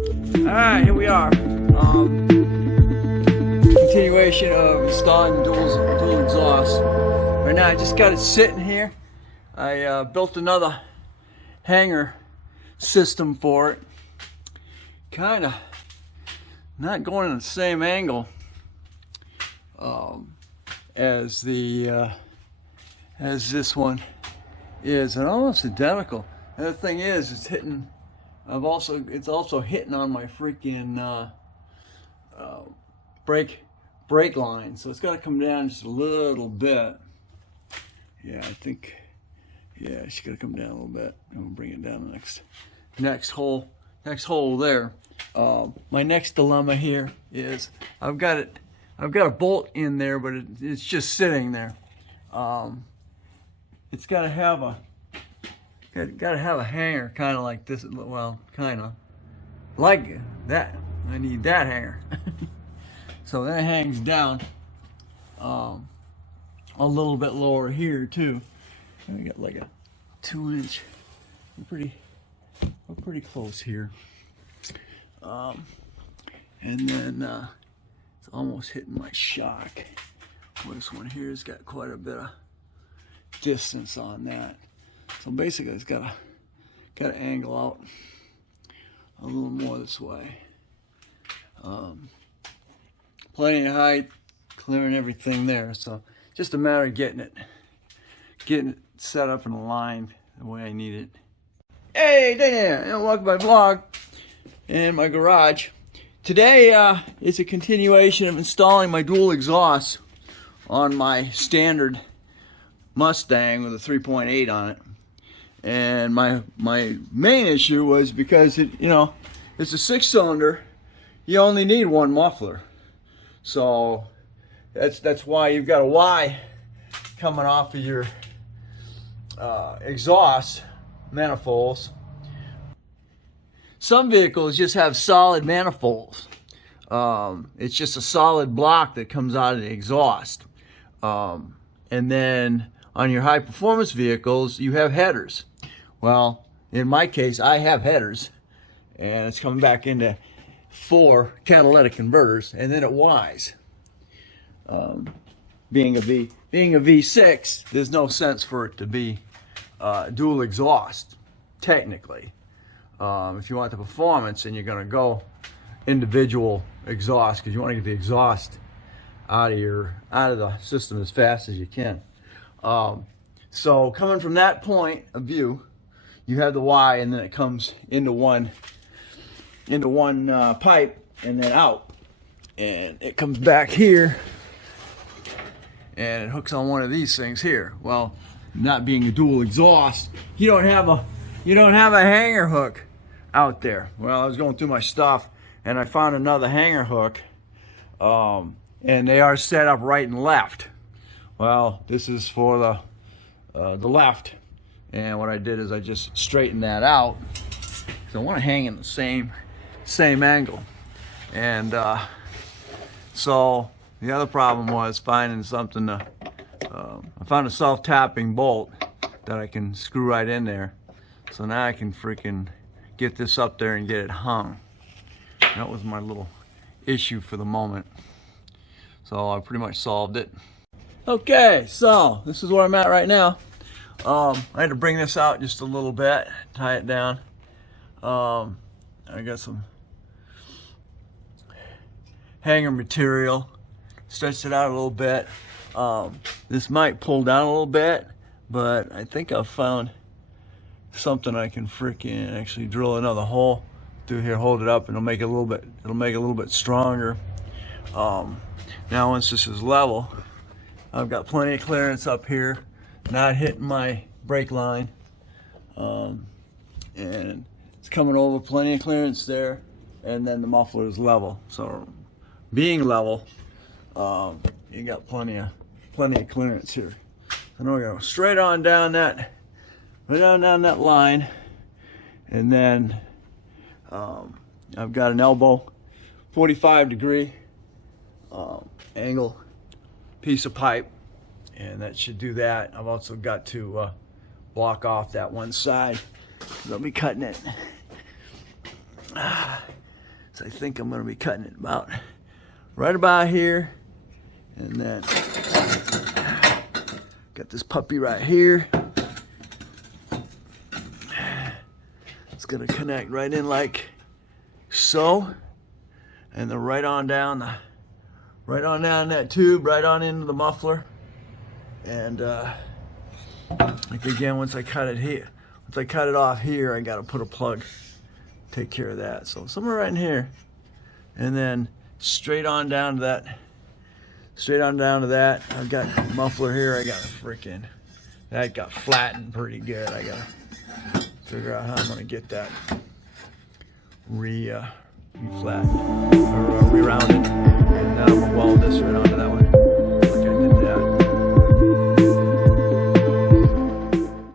Alright, here we are. Continuation of installing the dual exhaust. Right now I just got it sitting here. I built another hanger system for it. Kinda not going in the same angle as this one is, and almost identical. And the thing is, it's hitting. It's also hitting on my freaking brake line, so it's got to come down just a little bit. Yeah, I think. Yeah, it's got to come down a little bit. I'm gonna bring it down the next hole there. My next dilemma here is I've got a bolt in there, but it's just sitting there. It's got to have a hanger kind of like this. Well, kind of like that. I need that hanger. So that hangs down a little bit lower here too. I got like a 2-inch. We're pretty close here. And then it's almost hitting my shock. Well, this one here has got quite a bit of distance on that. So basically it's got to angle out a little more this way. Plenty of height, clearing everything there. So just a matter of getting it set up and aligned the way I need it. Hey there, and welcome to my vlog in my garage. Today is a continuation of installing my dual exhaust on my standard Mustang with a 3.8 on it. And my main issue was because it's a 6-cylinder. You only need one muffler, so that's why you've got a Y coming off of your exhaust manifolds. Some vehicles just have solid manifolds. It's just a solid block that comes out of the exhaust, and then on your high performance vehicles you have headers. Well, in my case I have headers, and it's coming back into 4 catalytic converters, and then it Ys. Being a V6, there's no sense for it to be dual exhaust technically. If you want the performance, and you're going to go individual exhaust, because you want to get the exhaust out of the system as fast as you can. So coming from that point of view, you have the Y, and then it comes into one pipe and then out, and it comes back here and it hooks on one of these things here. Well, not being a dual exhaust, you don't have a hanger hook out there. Well, I was going through my stuff and I found another hanger hook, and they are set up right and left. Well, this is for the left, and what I did is I just straightened that out because I want to hang in the same angle. And so the other problem was finding something to I found a self-tapping bolt that I can screw right in there, so now I can freaking get this up there and get it hung. That was my little issue for the moment, so I pretty much solved it. Okay, so this is where I'm at right now. I had to bring this out just a little bit, tie it down. I got some hanger material, stretched it out a little bit. This might pull down a little bit, but I think I've found something I can freaking actually drill another hole through here, hold it up, and it'll make it a little bit stronger. Now once this is level, I've got plenty of clearance up here, not hitting my brake line, and it's coming over, plenty of clearance there, and then the muffler is level. So being level, you got plenty of clearance here. So now we're gonna go straight on down that, right down that line, and then I've got an elbow 45-degree angle piece of pipe, and that should do that. I've also got to block off that one side, because I'll be cutting it. So I think I'm gonna be cutting it right about here. And then got this puppy right here. It's gonna connect right in like so. And then right on down that tube, right on into the muffler. And like again, once I cut it off here, I gotta put a plug, take care of that. So somewhere right in here, and then straight on down to that. I've got muffler here. I got that got flattened pretty good. I gotta figure out how I'm gonna get that re-flattened or re-rounded, and then I'm gonna weld this right onto that one.